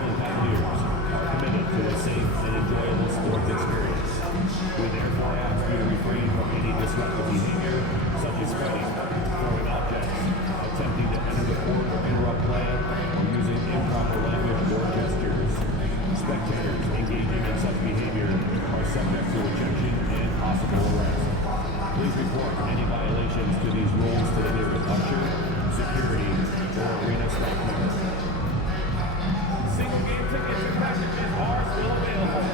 Cleveland Cavaliers are committed to a safe and enjoyable sports experience. We therefore ask you to refrain from any disruptive behavior, such as fighting, throwing objects, attempting to enter the court or interrupt play, or using improper language or gestures. Spectators engaging in such behavior are subject to ejection and possible arrest. Please report any violations to these rules to the nearest usher, security, or arena staff member. Single game tickets and packages are still available.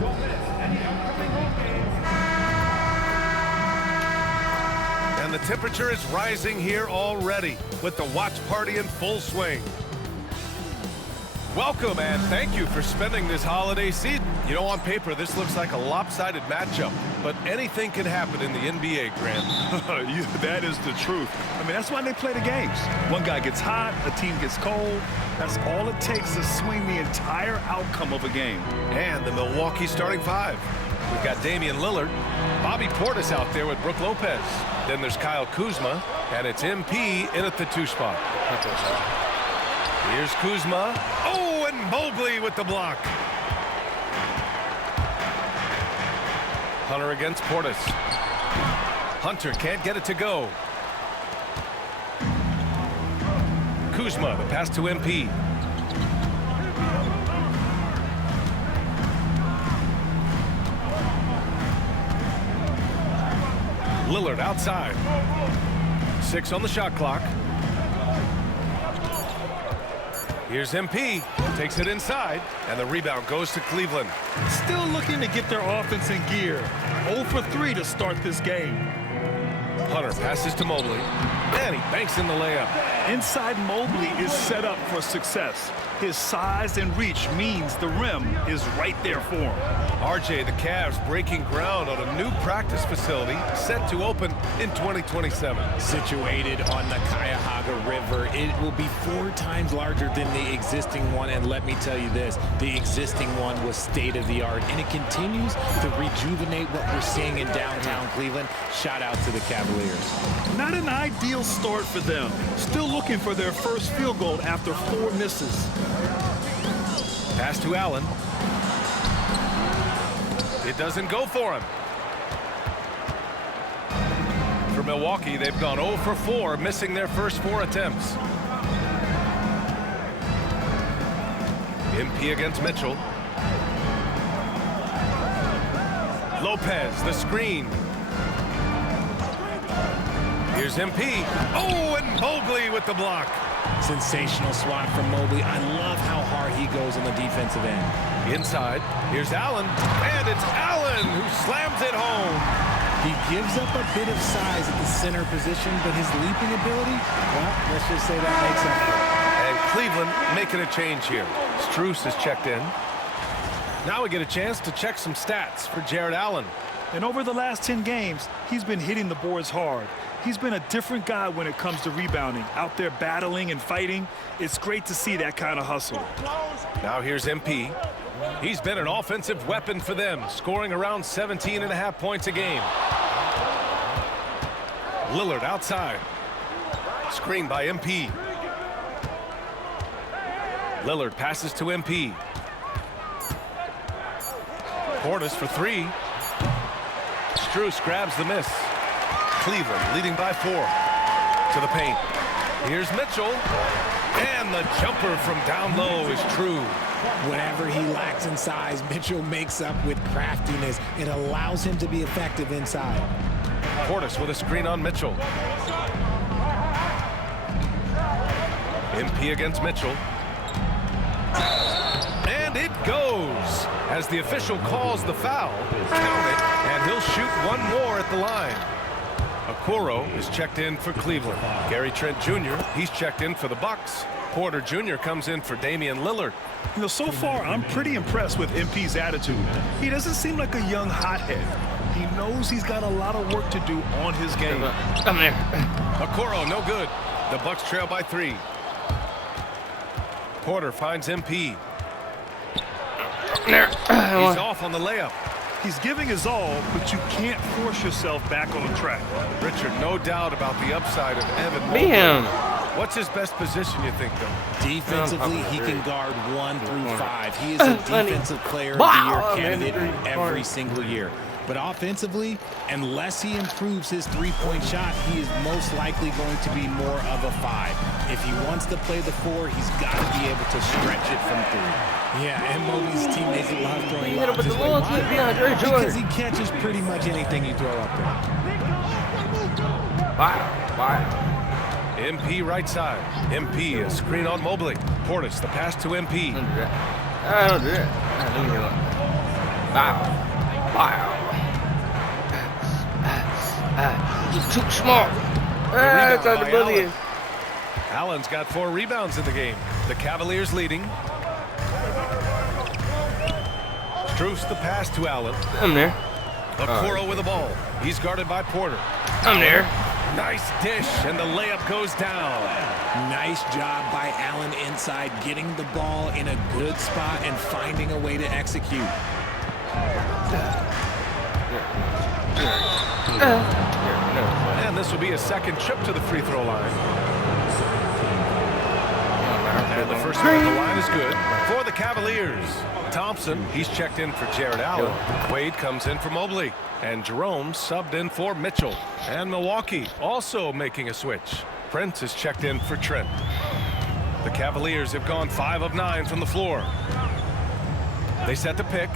Don't miss any upcoming home games. And the temperature is rising here already with the watch party in full swing. Welcome and thank you for spending this holiday season. You know, on paper, this looks like a lopsided matchup, but anything can happen in the NBA, Grant. That is the truth. I mean, that's why they play the games. One guy gets hot, a team gets cold. That's all it takes to swing the entire outcome of a game. And the Milwaukee starting five. We've got Damian Lillard, Bobby Portis out there with Brook Lopez. Then there's Kyle Kuzma, and it's MP in at the 2 spot. Here's Kuzma. Oh, and Mobley with the block. Hunter against Portis. Hunter can't get it to go. Kuzma, the pass to MP. Lillard outside. 6 on the shot clock. Here's MP, takes it inside, and the rebound goes to Cleveland. Still looking to get their offense in gear. 0 for 3 to start this game. Hunter passes to Mobley, and he banks in the layup. Inside Mobley is set up for success. His size and reach means the rim is right there for him. RJ, the Cavs breaking ground on a new practice facility set to open in 2027. Situated on the Cuyahoga River, it will be 4 times larger than the existing one, and let me tell you this, the existing one was state-of-the-art, and it continues to rejuvenate what we're seeing in downtown Cleveland. Shout out to the Cavaliers. Not an ideal start for them. Still looking for their first field goal after 4 misses. Pass to Allen. It doesn't go for him. For Milwaukee, they've gone 0 for 4, missing their first 4 attempts. MP against Mitchell. Lopez, the screen. Here's MP. Oh, and Mobley with the block. Sensational swat from Mobley. I love how hard he goes on the defensive end. Inside, here's Allen, and it's Allen who slams it home. He gives up a bit of size at the center position, but his leaping ability, well, let's just say that makes up for it. And Cleveland making a change here. Strus is checked in. Now we get a chance to check some stats for Jared Allen. And over the last 10 games, he's been hitting the boards hard. He's been a different guy when it comes to rebounding. Out there battling and fighting. It's great to see that kind of hustle. Now here's MP. He's been an offensive weapon for them, scoring around 17.5 points a game. Lillard outside. Screen by MP. Lillard passes to MP. Portis for 3. Strus grabs the miss. Cleveland leading by 4. To the paint. Here's Mitchell. And the jumper from down low is true. Whatever he lacks in size, Mitchell makes up with craftiness. It allows him to be effective inside. Portis with a screen on Mitchell. MP against Mitchell. And it goes. As the official calls the foul, count it, and he'll shoot 1 more at the line. Okoro is checked in for Cleveland. Gary Trent Jr., he's checked in for the Bucks. Porter Jr. comes in for Damian Lillard. You know, so far, I'm pretty impressed with MP's attitude. He doesn't seem like a young hothead. He knows he's got a lot of work to do on his game. Come here. Okoro, no good. The Bucks trail by 3. Porter finds MP. There. He's off on the layup. He's giving his all, but you can't force yourself back on track. Richard, no doubt about the upside of Evan Mobley. Bam. What's his best position, you think, though? Defensively, he can guard 1 through 5. He is a defensive player of the year candidate every single year. But offensively, unless he improves his three-point shot, he is most likely going to be more of a 5. If he wants to play the 4, he's got to be able to stretch it from 3. Yeah, and Mobley's teammates love throwing lobs his way. Why? Because he catches pretty much anything you throw up there. Wow. MP right side. MP, a screen on Mobley. Portis, the pass to MP. I don't do it. Wow. He's too small. It's on the bully. Allen's got 4 rebounds in the game. The Cavaliers leading. Struce the pass to Allen. I'm there. Okoro with the ball. He's guarded by Porter. I'm there. Nice dish, and the layup goes down. Nice job by Allen inside, getting the ball in a good spot and finding a way to execute. And this will be a second trip to the free throw line. And the first one at the line is good for the Cavaliers. Thompson, he's checked in for Jared Allen. Wade comes in for Mobley. And Jerome subbed in for Mitchell. And Milwaukee also making a switch. Prince is checked in for Trent. The Cavaliers have gone 5 of 9 from the floor. They set the pick.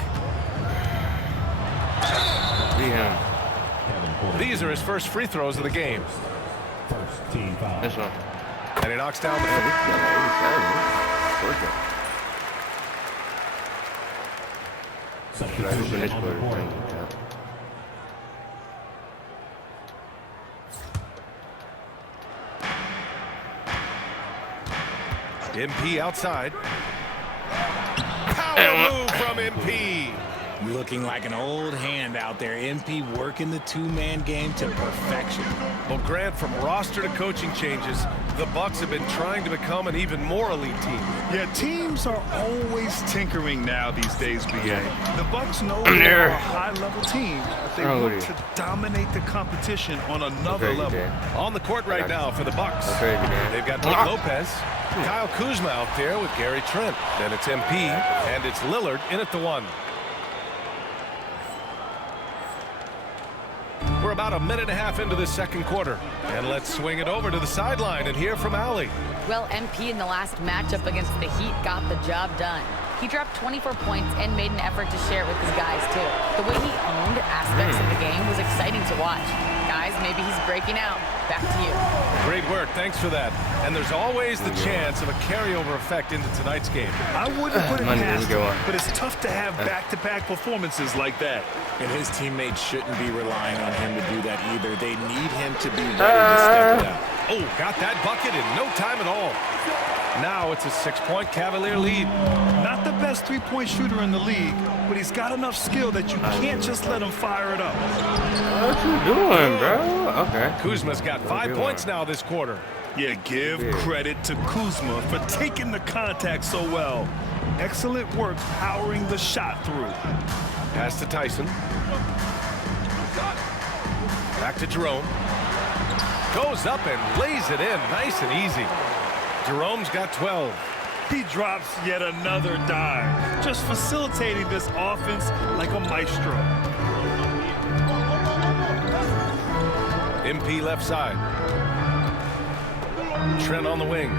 These are his first free throws of the game. First team foul. This one. And he knocks down the Substitution on the board. MP outside. Power move from MP. Looking like an old hand out there. MP working the two-man game to perfection. Well, Grant, from roster to coaching changes, the Bucks have been trying to become an even more elite team. Yeah, teams are always tinkering now these days, BA. The Bucks know I'm they're there. a high-level team, but they want to dominate the competition on another level. On the court right now for the Bucks. They've got Brook Lopez, Kyle Kuzma out there with Gary Trent. Then it's MP, and it's Lillard in at the 1. We're about a minute and a half into the second quarter. And let's swing it over to the sideline and hear from Allie. Well, MP in the last matchup against the Heat got the job done. He dropped 24 points and made an effort to share it with his guys, too. The way he owned aspects of the game was exciting to watch. Guys, maybe he's breaking out. Back to you. Great work. Thanks for that. And there's always the chance of a carryover effect into tonight's game. I wouldn't put it past him, but it's tough to have back-to-back performances like that. And his teammates shouldn't be relying on him to do that either. They need him to be ready to step it up. Oh, got that bucket in no time at all. Now it's a 6-point Cavalier lead. Not the best three-point shooter in the league, but he's got enough skill that you can't just let him fire it up. What you doing, bro? Okay. Kuzma's got 5 points now this quarter. Yeah, give credit to Kuzma for taking the contact so well. Excellent work powering the shot through. Pass to Tyson. Back to Jerome. Goes up and lays it in nice and easy. Jerome's got 12. He drops yet another dime, just facilitating this offense like a maestro. MP left side. Trent on the wing.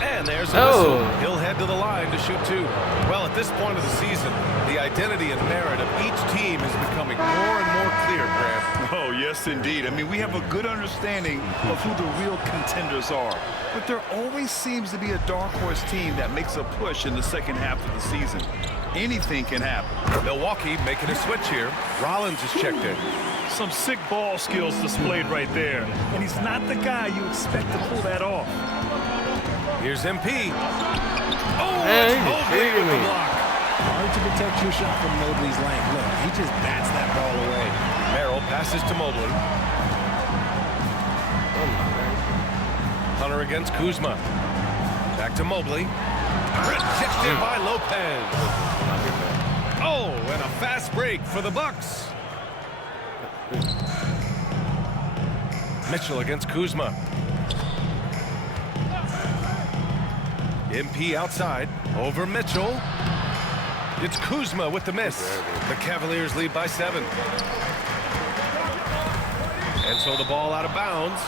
And there's a whistle. He'll head to the line to shoot 2. Well, at this point of the season, the identity and merit of each team is becoming more and more clear, Grant. Oh, yes, indeed. I mean, we have a good understanding of who the real contenders are. But there always seems to be a dark horse team that makes a push in the second half of the season. Anything can happen. Milwaukee making a switch here. Rollins is checked in. Some sick ball skills displayed right there. And he's not the guy you expect to pull that off. Here's MP. Oh, Man, it's Mobley with the block. Hard to protect your shot from Mobley's length. Look, he just bats that ball away. Merrill passes to Mobley. Hunter against Kuzma. Back to Mobley. Rejected by Lopez. Oh, and a fast break for the Bucks. Mitchell against Kuzma. MP outside, over Mitchell. It's Kuzma with the miss. The Cavaliers lead by 7. And so the ball out of bounds.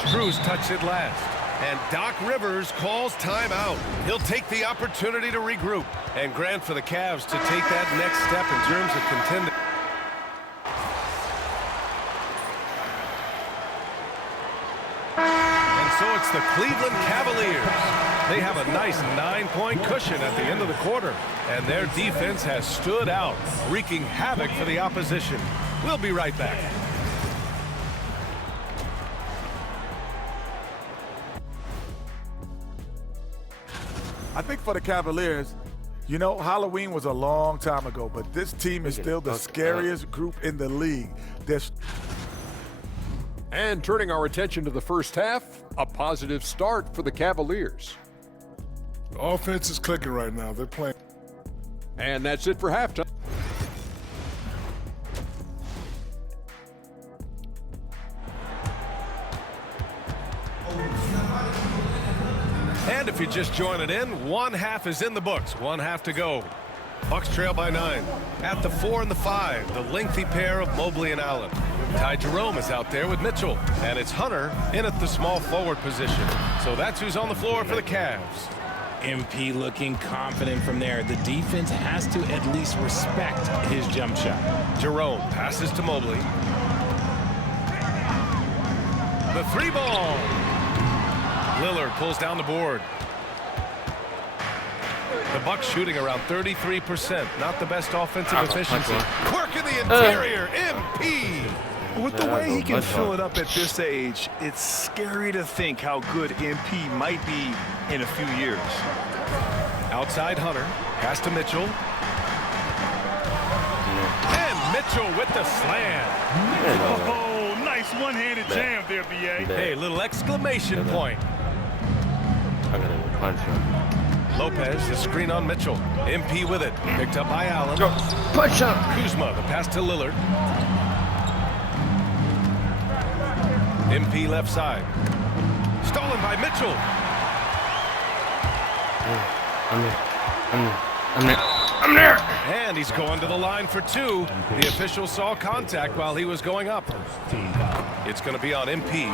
Struz touched it last. And Doc Rivers calls timeout. He'll take the opportunity to regroup and grant for the Cavs to take that next step in terms of contending. And so it's the Cleveland Cavaliers. They have a nice 9-point cushion at the end of the quarter, and their defense has stood out, wreaking havoc for the opposition. We'll be right back. I think for the Cavaliers, you know, Halloween was a long time ago, but this team is still the scariest group in the league. And turning our attention to the first half, a positive start for the Cavaliers. The offense is clicking right now. They're playing. And that's it for halftime. And if you're just joining in, one half is in the books. One half to go. Bucks trail by 9. At the 4 and the 5, the lengthy pair of Mobley and Allen. Ty Jerome is out there with Mitchell. And it's Hunter in at the small forward position. So that's who's on the floor for the Cavs. MP looking confident from there. The defense has to at least respect his jump shot. Jerome passes to Mobley. The 3-ball. Lillard pulls down the board. The Bucks shooting around 33%. Not the best offensive efficiency. Work in the interior. MP. With the way he can fill it up at this age, it's scary to think how good MP might be in a few years. Outside Hunter. Pass to Mitchell. And Mitchell with the slam. Oh, nice one-handed jam there, B.A. Hey, little exclamation point. I'm gonna punch him. Lopez, the screen on Mitchell. MP with it. Picked up by Allen. Punch him. Kuzma, the pass to Lillard. MP left side. Stolen by Mitchell. I'm there. And he's going to the line for 2. The official saw contact while he was going up. It's going to be on MP.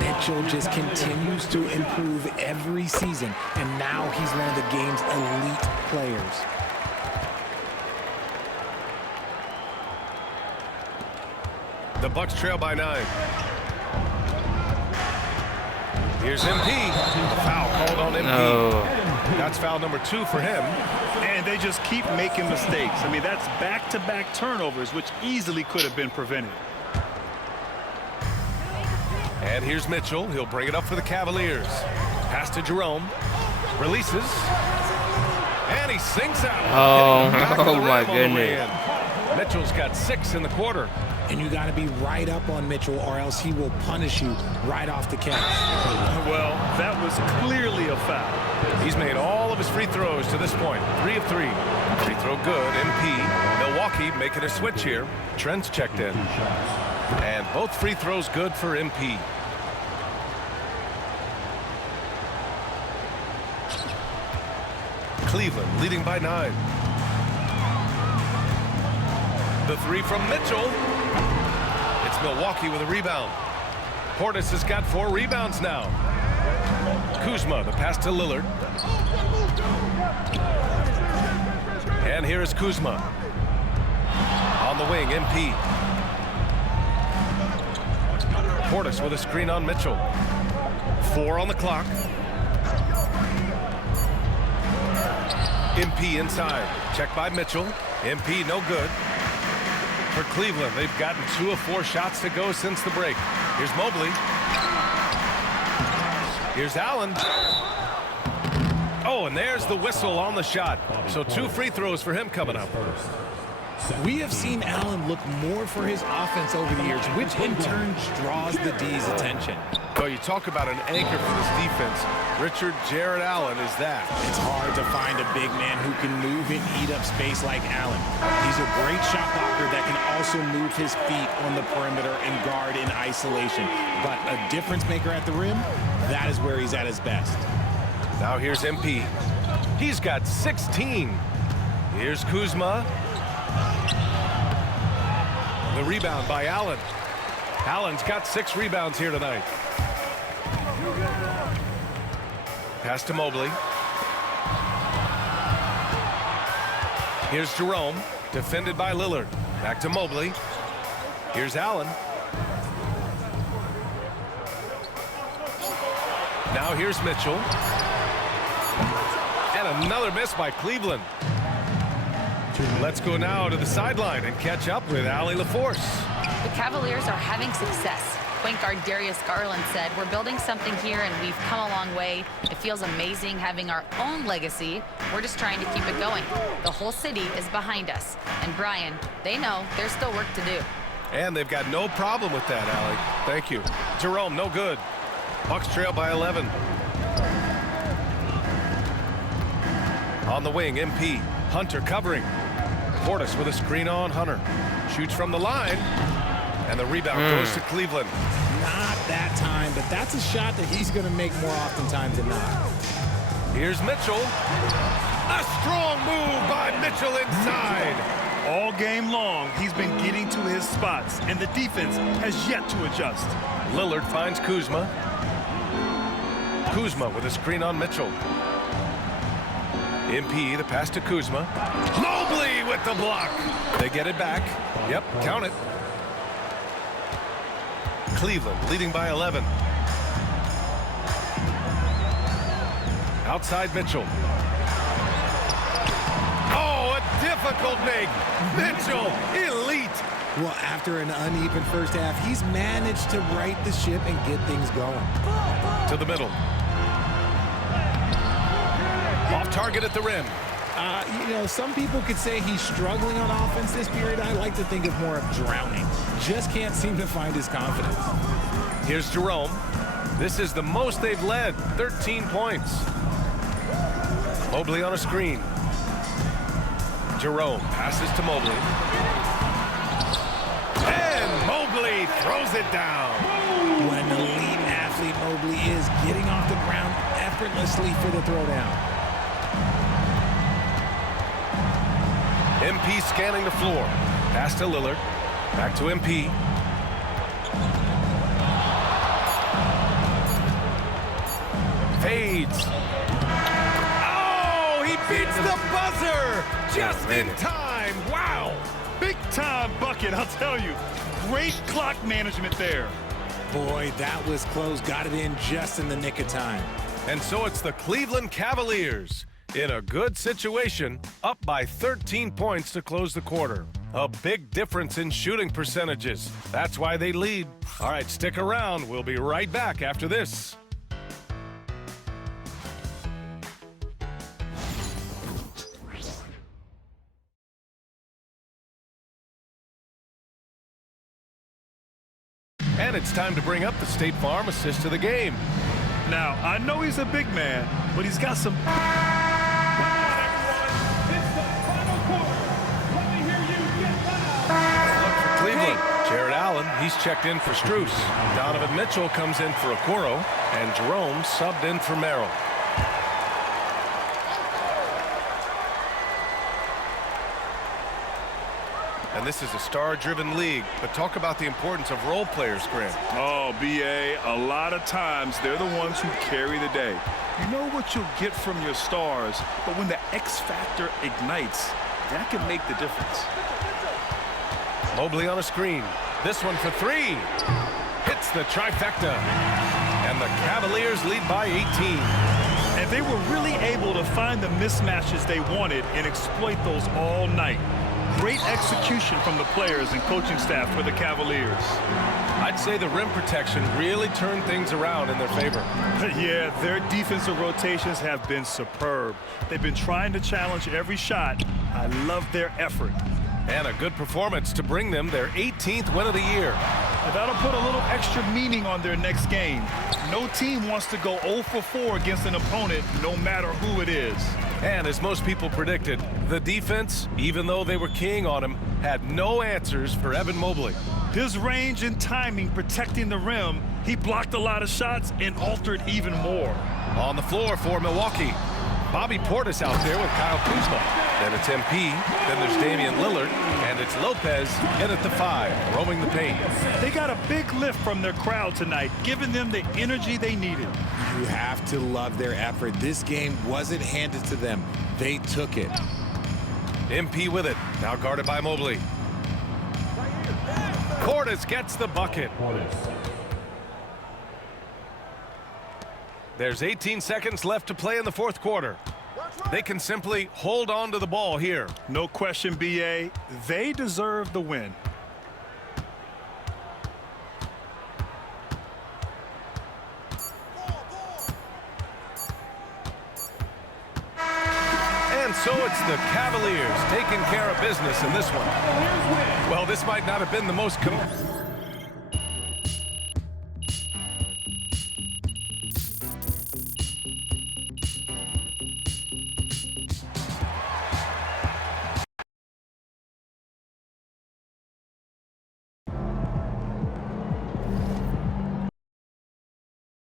Mitchell just continues to improve every season, and now he's one of the game's elite players. The Bucks trail by 9. Here's MP. A foul called on MP. No. That's foul number 2 for him. And they just keep making mistakes. I mean, that's back-to-back turnovers, which easily could have been prevented. And here's Mitchell. He'll bring it up for the Cavaliers. Pass to Jerome. Releases. And he sinks out. Oh my goodness. Mitchell's got 6 in the quarter. And you got to be right up on Mitchell, or else he will punish you right off the catch. Well, that was clearly a foul. He's made all of his free throws to this point. 3 of 3. Free throw good. MP. Milwaukee making a switch here. Trent's checked in. And both free throws good for MP. Cleveland leading by 9. The 3 from Mitchell. It's Milwaukee with a rebound. Portis has got 4 rebounds now. Kuzma, the pass to Lillard. And here is Kuzma. On the wing, MP. Portis with a screen on Mitchell. 4 on the clock. MP inside. Check by Mitchell. MP no good. For Cleveland, they've gotten 2 of 4 shots to go since the break. Here's Mobley. Here's Allen. Oh, and there's the whistle on the shot. So 2 free throws for him coming up. We have seen Allen look more for his offense over the years, which in turn draws the D's attention. Well, you talk about an anchor for this defense. Richard Jared Allen is that. It's hard to find a big man who can move and eat up space like Allen. He's a great shot blocker that can also move his feet on the perimeter and guard in isolation. But a difference maker at the rim, that is where he's at his best. Now here's MP. He's got 16. Here's Kuzma. The rebound by Allen. Allen's got 6 rebounds here tonight. Pass to Mobley. Here's Jerome, defended by Lillard. Back to Mobley. Here's Allen. Now here's Mitchell. And another miss by Cleveland. Let's go now to the sideline and catch up with Allie LaForce. The Cavaliers are having success. Point guard Darius Garland said, "We're building something here and we've come a long way. It feels amazing having our own legacy. We're just trying to keep it going. The whole city is behind us." And Brian, they know there's still work to do. And they've got no problem with that, Allie. Thank you. Jerome, no good. Bucks trail by 11. On the wing, MP. Hunter covering. Portis with a screen on Hunter. Shoots from the line. And the rebound goes to Cleveland. Not that time, but that's a shot that he's going to make more oftentimes than not. Here's Mitchell. A strong move by Mitchell inside. All game long, he's been getting to his spots, and the defense has yet to adjust. Lillard finds Kuzma. Kuzma with a screen on Mitchell. MP, the pass to Kuzma. Mobley with the block. They get it back. Yep, count it. Cleveland leading by 11. Outside Mitchell. Oh, a difficult make. Mitchell, elite. Well, after an uneven first half, he's managed to right the ship and get things going. To the middle. Off target at the rim. You know, some people could say he's struggling on offense this period. I like to think of more of drowning. Just can't seem to find his confidence. Here's Jerome. This is the most they've led, 13 points. Mobley on a screen. Jerome passes to Mobley. And Mobley throws it down. What an elite athlete Mobley is, getting off the ground effortlessly for the throwdown. MP scanning the floor. Pass to Lillard. Back to MP. Fades. Oh, he beats the buzzer just in time. Wow. Big time bucket, I'll tell you. Great clock management there. Boy, that was close. Got it in just in the nick of time. And so it's the Cleveland Cavaliers in a good situation, up by 13 points to close the quarter. A big difference in shooting percentages. That's why they lead. All right, stick around. We'll be right back after this. And it's time to bring up the State Farm assist of the game. Now, I know he's a big man, but he's got some... Cleveland. Jared Allen, he's checked in for Strus. Donovan Mitchell comes in for Okoro, and Jerome subbed in for Merrill. And this is a star-driven league, but talk about the importance of role players, Grant. Oh, B.A., a lot of times they're the ones who carry the day. You know what you'll get from your stars, but when the X factor ignites, that can make the difference. Mobley on a screen. This one for 3. Hits the trifecta. And the Cavaliers lead by 18. And they were really able to find the mismatches they wanted and exploit those all night. Great execution from the players and coaching staff for the Cavaliers. I'd say the rim protection really turned things around in their favor. Yeah, their defensive rotations have been superb. They've been trying to challenge every shot. I love their effort. And a good performance to bring them their 18th win of the year. And that'll put a little extra meaning on their next game. No team wants to go 0 for 4 against an opponent, no matter who it is. And as most people predicted, the defense, even though they were keying on him, had no answers for Evan Mobley. His range and timing protecting the rim He blocked a lot of shots and altered even more. On the floor for Milwaukee. Bobby Portis out there with Kyle Kuzma. Then it's MP, then there's Damian Lillard, and it's Lopez in at the 5, roaming the paint. They got a big lift from their crowd tonight, giving them the energy they needed. You have to love their effort. This game wasn't handed to them. They took it. MP with it, now guarded by Mobley. Portis gets the bucket. There's 18 seconds left to play in the fourth quarter. They can simply hold on to the ball here. No question, BA. They deserve the win. And so it's the Cavaliers taking care of business in this one. Well, this might not have been the most